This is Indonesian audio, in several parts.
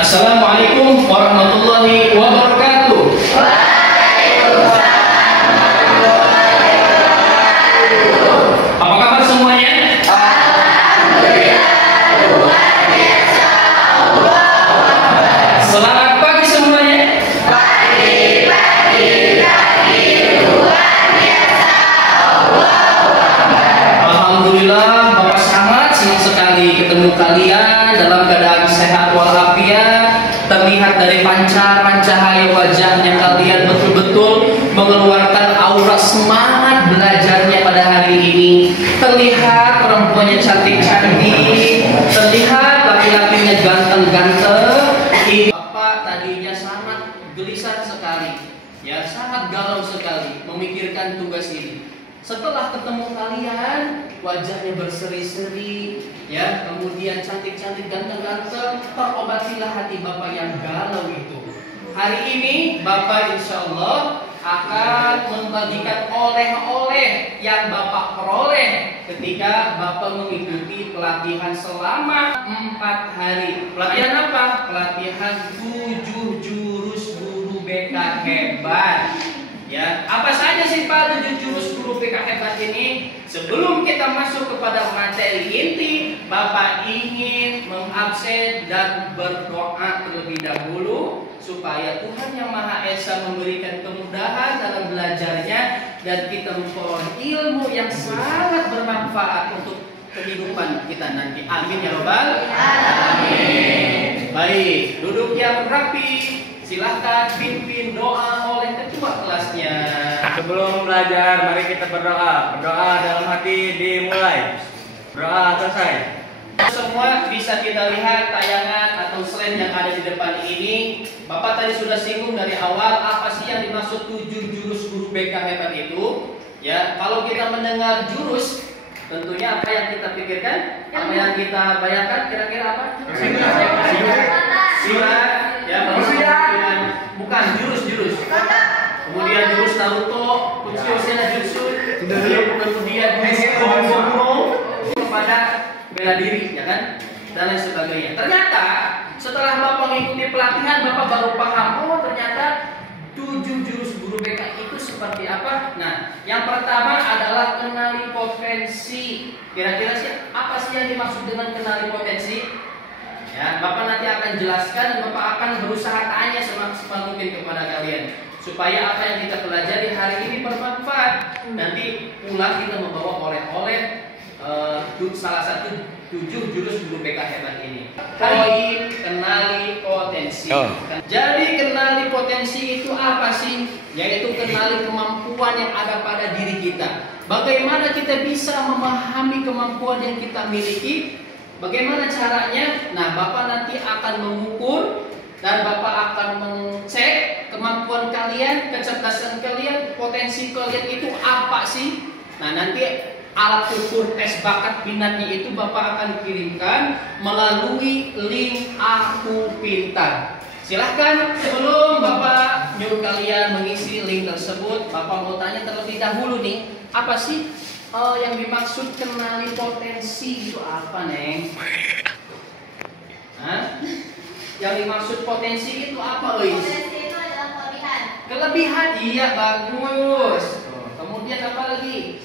Assalamualaikum warahmatullahi wabarakatuh. Apa kabar semuanya? Selamat pagi semuanya. Alhamdulillah, Bapak sangat senang sekali ketemu kalian dalam keadaan sehat walafiat. Terlihat dari pancaran cahaya wajahnya kalian betul-betul mengeluarkan aura semangat belajarnya pada hari ini. Terlihat perempuannya cantik-cantik, terlihat laki-lakinya ganteng-ganteng. Bapak tadinya sangat gelisah sekali, ya sangat galau sekali memikirkan tugas ini. Setelah ketemu kalian, wajahnya berseri-seri, ya, kemudian cantik-cantik, ganteng-ganteng, terobatilah hati Bapak yang galau itu. Hari ini Bapak insya Allah akan membagikan oleh-oleh yang Bapak peroleh ketika Bapak mengikuti pelatihan selama 4 hari. Pelatihan apa? Pelatihan 7 jurus guru BK hebat. Ya, apa saja sih Pak 7 jurus guru BK hebat ini? Sebelum kita masuk kepada materi inti, Bapak ingin mengabsen dan berdoa terlebih dahulu supaya Tuhan Yang Maha Esa memberikan kemudahan dalam belajarnya dan kita memperoleh ilmu yang sangat bermanfaat untuk kehidupan kita nanti. Amin ya Rabbal alamin. Baik, duduk yang rapi. Silahkan pimpin doa oleh ketua kelasnya. Sebelum belajar, mari kita berdoa. Berdoa dalam hati dimulai. Berdoa selesai. Semua bisa kita lihat tayangan atau slide yang ada di depan ini. Bapak tadi sudah singgung dari awal apa sih yang dimaksud 7 jurus guru BK hebat itu. Ya, kalau kita mendengar jurus, tentunya apa yang kita pikirkan? Apa yang kita bayangkan? Kira-kira apa? Silat. Ya, bukan jurus. Kemudian jurus Naruto, Uchiha Senjutsu, kemudian jurus kepada bela diri, ya kan, dan lain sebagainya. Ternyata setelah Bapak mengikuti pelatihan, Bapak baru paham, oh ternyata 7 jurus guru BK itu seperti apa. Nah, yang pertama adalah kenali potensi. Kira-kira sih apa sih yang dimaksud dengan kenali potensi? Ya, Bapak nanti akan jelaskan dan Bapak akan berusaha tanya semaksimal mungkin kepada kalian supaya apa yang kita pelajari hari ini bermanfaat. Nanti pulang kita membawa oleh-oleh salah satu 7 jurus guru BK hebat ini. Poin kenali potensi. Jadi kenali potensi itu apa sih? Yaitu kenali kemampuan yang ada pada diri kita. Bagaimana kita bisa memahami kemampuan yang kita miliki? Bagaimana caranya? Nah, Bapak nanti akan mengukur dan Bapak akan mengecek kemampuan kalian, kecerdasan kalian, potensi kalian itu apa sih? Nah, nanti alat ukur tes bakat minatnya itu Bapak akan kirimkan melalui link Aku Pintar. Silahkan sebelum Bapak nyuruh kalian mengisi link tersebut, Bapak mau tanya terlebih dahulu nih, apa sih yang dimaksud kenali potensi itu apa, Neng? Hah? Yang dimaksud potensi itu apa, Lois? Potensi itu adalah kelebihan. Kelebihan, iya bagus. Kemudian apa lagi?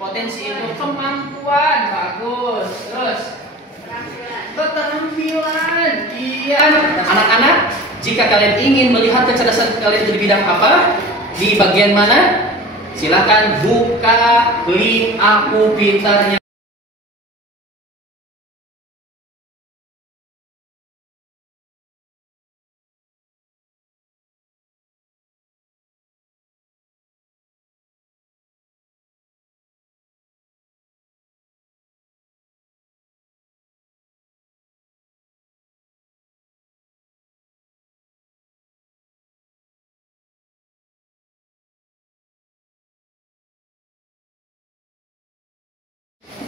Potensi itu kemampuan, bagus. Terus? Keterampilan, iya. Anak-anak, jika kalian ingin melihat kecerdasan kalian di bidang apa? Di bagian mana? Silakan buka link Aku Pintarnya.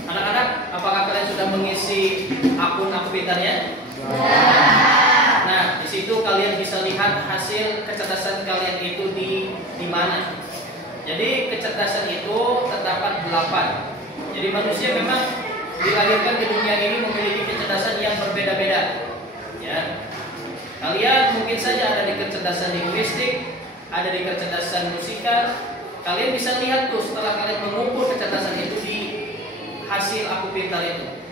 Anak-anak, apakah kalian sudah mengisi akun Aku Pintarnya? Nah, di situ kalian bisa lihat hasil kecerdasan kalian itu di mana. Jadi kecerdasan itu terdapat 8. Jadi manusia memang dilahirkan di dunia ini memiliki kecerdasan yang berbeda-beda. Ya. Kalian mungkin saja ada di kecerdasan linguistik, ada di kecerdasan musikal. Kalian bisa lihat tuh setelah kalian mengukur kecerdasan itu di hasil aku pintar itu.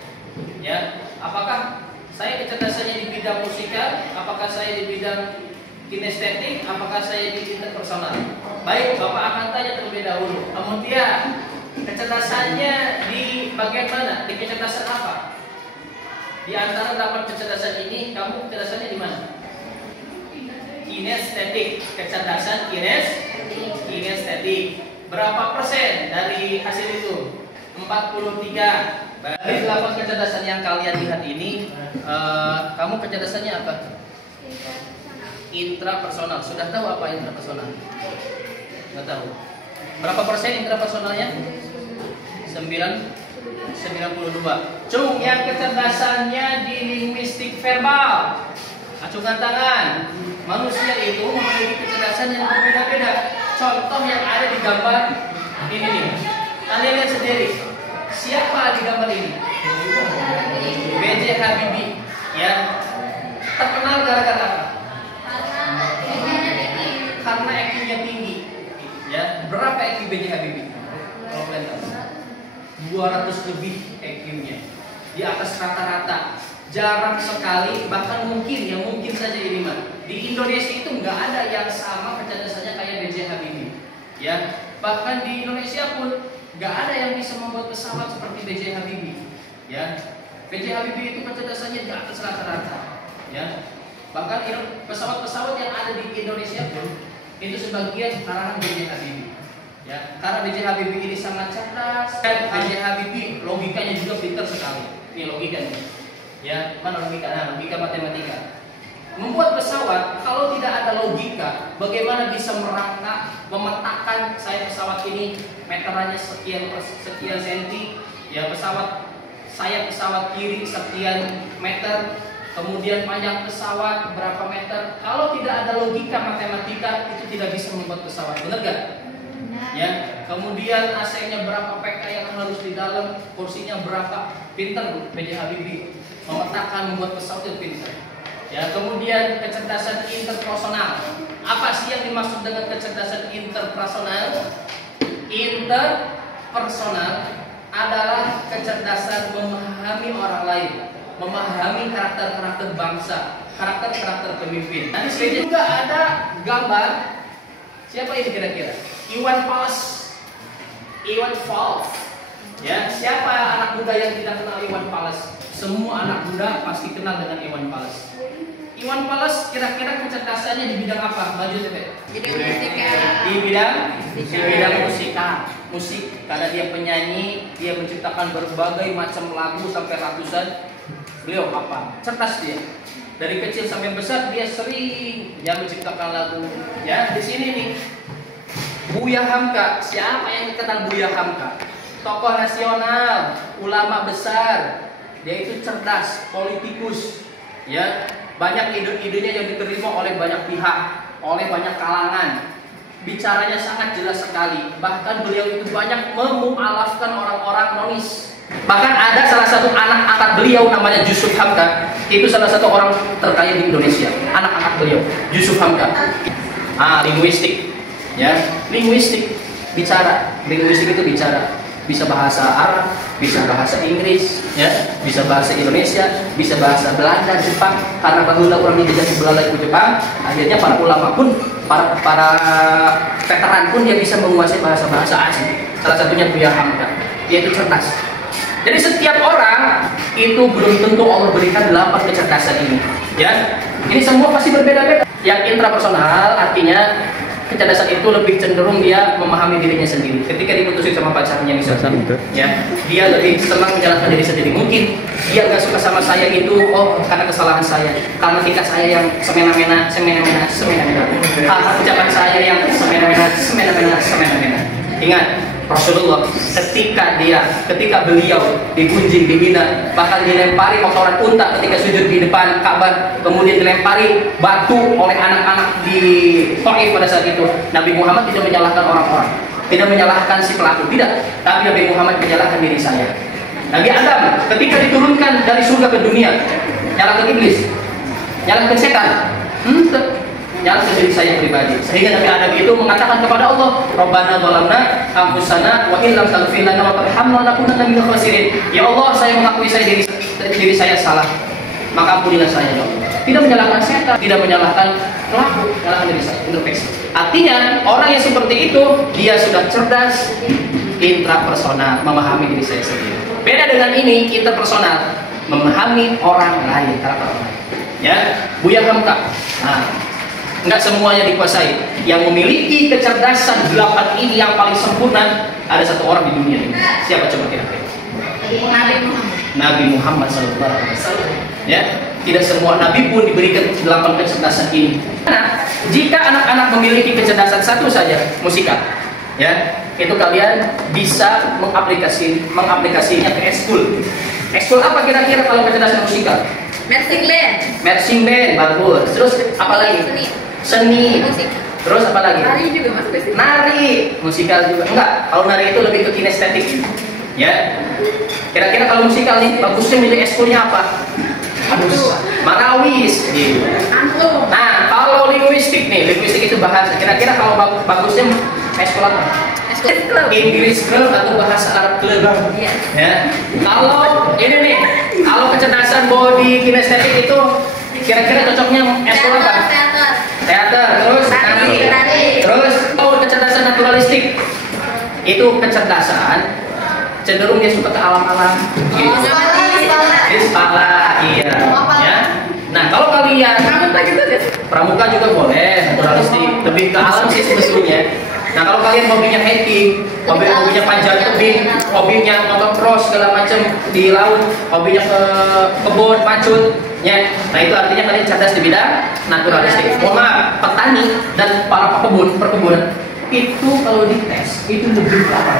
Ya, apakah saya kecerdasannya di bidang musikal, apakah saya di bidang kinestetik, apakah saya di interpersonal? Baik, Bapak akan tanya terlebih dahulu. Kemudian kecerdasannya di bagian mana? Di kecerdasan apa? Di antara 8 kecerdasan ini, kamu kecerdasannya di mana? Kinestetik, kecerdasan kinestetik. Berapa persen dari hasil itu? 43. Dari 8 kecerdasan yang kalian lihat ini, kamu kecerdasannya apa? Intrapersonal. Sudah tahu apa intrapersonal? Nggak tahu. Berapa persen intrapersonalnya? 92. Cung, yang kecerdasannya di linguistik verbal. Acungkan tangan. Manusia itu memiliki kecerdasan yang berbeda-beda. Contoh yang ada di gambar ini nih. Kalian lihat sendiri. Siapa di gambar ini? B.J. Habibie. Ya. Terkenal gara-gara apa? Karena IQ-nya tinggi. Ya. Berapa IQ B.J. Habibie? Kalau kalian tahu. 200 lebih IQ-nya. Di atas rata-rata. Jarang sekali, bahkan mungkin saja ini mah. Di Indonesia itu nggak ada yang sama kecerdasannya kayak B.J. Habibie. Ya, bahkan di Indonesia pun nggak ada yang bisa membuat pesawat seperti B.J. Habibie. Ya, B.J. Habibie itu kecerdasannya di atas rata-rata. Ya, bahkan pesawat-pesawat yang ada di Indonesia pun itu sebagian karangan B.J. Habibie. Ya, karena B.J. Habibie ini sangat cerdas. Dan B.J. Habibie logikanya juga pintar sekali. Ini logikanya. Ya, mana logika? Nah, logika matematika. Membuat pesawat, kalau tidak ada logika, bagaimana bisa merangkak, memetakan saya pesawat ini meterannya sekian senti, ya sayap pesawat kiri sekian meter, kemudian panjang pesawat berapa meter. Kalau tidak ada logika matematika, itu tidak bisa membuat pesawat, benar gak? Ya, kemudian AC-nya berapa PK yang harus di dalam, kursinya berapa, pinter B.J. Habibie memetakan, membuat pesawat itu pinter. Ya, kemudian kecerdasan interpersonal. Apa sih yang dimaksud dengan kecerdasan interpersonal? Interpersonal adalah kecerdasan memahami orang lain, memahami karakter-karakter bangsa, karakter-karakter pemimpin. Nah, di sini juga ada gambar. Siapa ini kira-kira? Iwan Fals. Ya, siapa anak muda yang tidak kenal Iwan Fals? Semua anak muda pasti kenal dengan Iwan Fals. Iwan Fals kira-kira kecerdasannya di bidang apa? Maju coba. Di bidang musikal. Musik, karena dia penyanyi, dia menciptakan berbagai macam lagu sampai ratusan. Beliau apa? Cerdas dia. Dari kecil sampai besar dia sering menciptakan lagu. Ya, di sini nih. Buya Hamka. Siapa yang kenal Buya Hamka? Tokoh nasional, ulama besar. Dia itu cerdas, politikus. Ya, banyak ide-idenya yang diterima oleh banyak pihak, oleh banyak kalangan. Bicaranya sangat jelas sekali. Bahkan beliau itu banyak memualafkan orang-orang nonis. Bahkan ada salah satu anak angkat beliau namanya Yusuf Hamka. Itu salah satu orang terkaya di Indonesia. Anak angkat beliau, Yusuf Hamka. Linguistik. Ya, linguistik bicara. Linguistik itu bicara. Bisa bahasa Arab, bisa bahasa Inggris, ya, bisa bahasa Indonesia, bisa bahasa Belanda, Jepang. Karena bahula orang dijajah Belanda itu Jepang, akhirnya para ulama pun, para veteran pun dia bisa menguasai bahasa-bahasa asing. Salah satunya Buya Hamka. Dia itu cerdas. Jadi setiap orang itu belum tentu Allah berikan 8 kecerdasan ini. Ya, ini semua pasti berbeda-beda. Yang intrapersonal artinya kecerdasan itu lebih cenderung dia memahami dirinya sendiri. Ketika diputusin sama pacarnya misalnya, ya, dia lebih senang menjalankan diri sendiri. Mungkin dia nggak suka sama saya itu, karena kesalahan saya, karena tingkah saya yang semena-mena. Karena ucapan saya yang semena-mena. Ingat, Rasulullah ketika beliau digunjing, dihina, bahkan dilempari kotoran unta ketika sujud di depan Ka'bah, kemudian dilempari batu oleh anak-anak di Taif pada saat itu. Nabi Muhammad tidak menyalahkan orang-orang, tidak menyalahkan si pelaku, tidak, tapi Nabi Muhammad menyalahkan diri saya. Nabi Adam ketika diturunkan dari surga ke dunia, nyalahkan iblis, nyalahkan setan, Yang ke diri saya pribadi. Sehingga Nabi Adam itu mengatakan kepada Allah, Rabbana zalamna anfusana wa illam taghfir lana wa tarhamna lanakunanna minal khasirin. Ya Allah, saya mengakui diri saya salah. Maka ampunilah saya, ya Allah. Tidak menyalahkan setan, tidak menyalahkan pelaku, menyalahkan diri saya. Introspeksi. Artinya, orang yang seperti itu dia sudah cerdas intrapersonal, memahami diri saya sendiri. Beda dengan ini, interpersonal, memahami orang lain, karakter orang lain. Ya, Buya Hamka. Nah, enggak semuanya dikuasai. Yang memiliki kecerdasan 8 ini yang paling sempurna ada satu orang di dunia ini. Siapa coba kira-kira? Nabi Muhammad SAW. Ya, tidak semua nabi pun diberikan 8 kecerdasan ini. Nah, jika anak-anak memiliki kecerdasan satu saja, musikal, ya, itu kalian bisa mengaplikasinya ke ekskul. Ekskul apa kira-kira kalau kecerdasan musikal? Marching band, bagus. Terus apa lagi? Seni. Terus apa lagi? Nari juga masuk ke sini. Nari, musikal juga. Enggak, kalau nari itu lebih ke kinestetik. Ya. Kira-kira kalau musikal nih, bagusnya milih ekskulnya apa? Marawis gitu. Nah, kalau linguistik nih, linguistik itu bahasa. Kira-kira kalau bagusnya ekskul apa? Inggris club atau bahasa Arab club. Ya. Kalau ini nih, kalau kecerdasan body kinestetik itu kira-kira cocoknya ekskul apa? Teater, terus nari. Terus kalau kecerdasan naturalistik itu kecerdasan cenderung dia suka ke alam-alam. Kepala, iya. Ya. Nah, kalau kalian pramuka juga boleh, naturalistik, lebih ke alam sih sebetulnya. Nah, kalau kalian hobinya hiking, hobinya panjat tebing, hobinya motocross segala macam di laut, hobinya ke kebun, pacut, ya. Nah, itu artinya kalian cerdas di bidang naturalistik. Maaf, petani dan para perkebunan itu kalau dites itu lebih apa?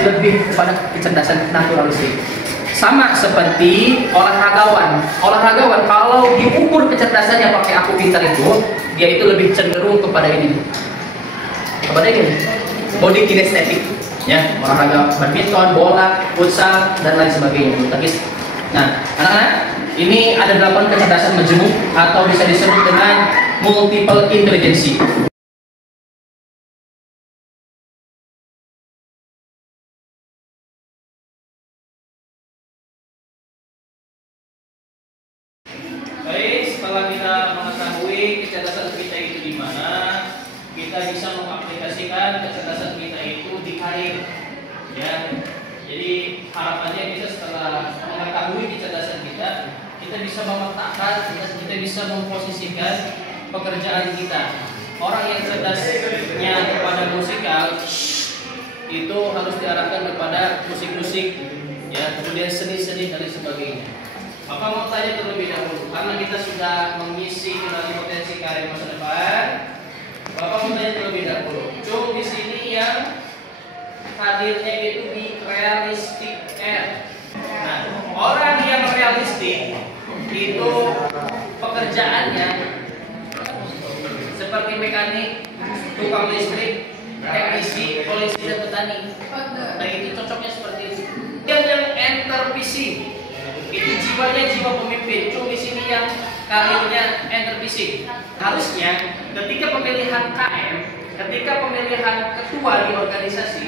Lebih kepada kecerdasan naturalistik. Sama seperti olahragawan. Olahragawan kalau diukur kecerdasannya pakai aku pintar itu, dia itu lebih cenderung kepada ini. Kepada ini. Body kinestetik. Ya, olahraga badminton, bola, futsal dan lain sebagainya. Tapi nah, anak-anak, ini ada 8 kecerdasan majemuk atau bisa disebut dengan multiple intelligence. Baik, setelah kita mengetahui kecerdasan kita itu di mana, kita bisa mengaplikasikan kecerdasan kita itu di karir. Ya, jadi harapannya kita setelah mengetahui kecerdasan kita bisa memetakan, kita bisa memposisikan pekerjaan kita. Orang yang cerdasnya kepada musikal itu harus diarahkan kepada musik-musik, ya, kemudian seni-seni dan sebagainya. Bapak mau tanya terlebih dahulu, karena kita sudah mengisi kembali potensi karir masa depan. Bapak mau tanya terlebih dahulu. Cung di sini yang hadirnya itu di realistic air. Nah, orang yang realistik itu pekerjaannya seperti mekanik, tukang listrik, teknisi, polisi dan petani. Nah, itu cocoknya seperti itu. Yang enterprising itu jiwanya jiwa pemimpin. Cuma di sini yang karirnya enterprising. Harusnya ketika pemilihan KM, ketika pemilihan ketua di organisasi,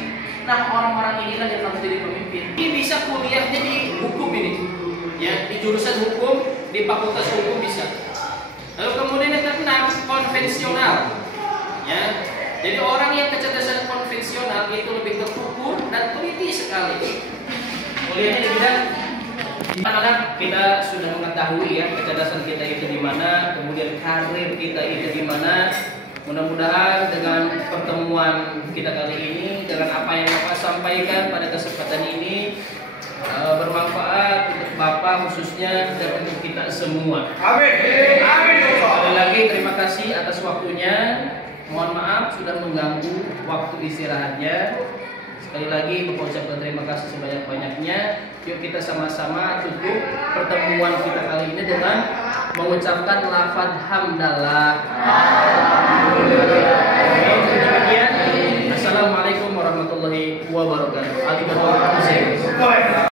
nah orang-orang inilah yang harus jadi pemimpin. Ini bisa kuliahnya di hukum ini, ya, di jurusan hukum, di fakultas hukum bisa. Lalu kemudian yang keenam, konvensional, ya. Jadi orang yang kecerdasan konvensional itu lebih terukur dan teliti sekali. Kuliahnya di bidang mana kita sudah mengetahui ya kecerdasan kita itu di mana, kemudian karir kita itu di mana. Mudah-mudahan dengan pertemuan kita kali ini, dengan apa yang Bapak sampaikan pada kesempatan ini bermanfaat untuk Bapak khususnya dan untuk kita semua. Amin. Amin. Sekali lagi terima kasih atas waktunya. Mohon maaf sudah mengganggu waktu istirahatnya. Sekali lagi Bapak ucapkan terima kasih sebanyak-banyaknya. Yuk kita sama-sama tutup pertemuan kita kali ini dengan mengucapkan lafaz hamdalah. Assalamualaikum warahmatullahi wabarakatuh.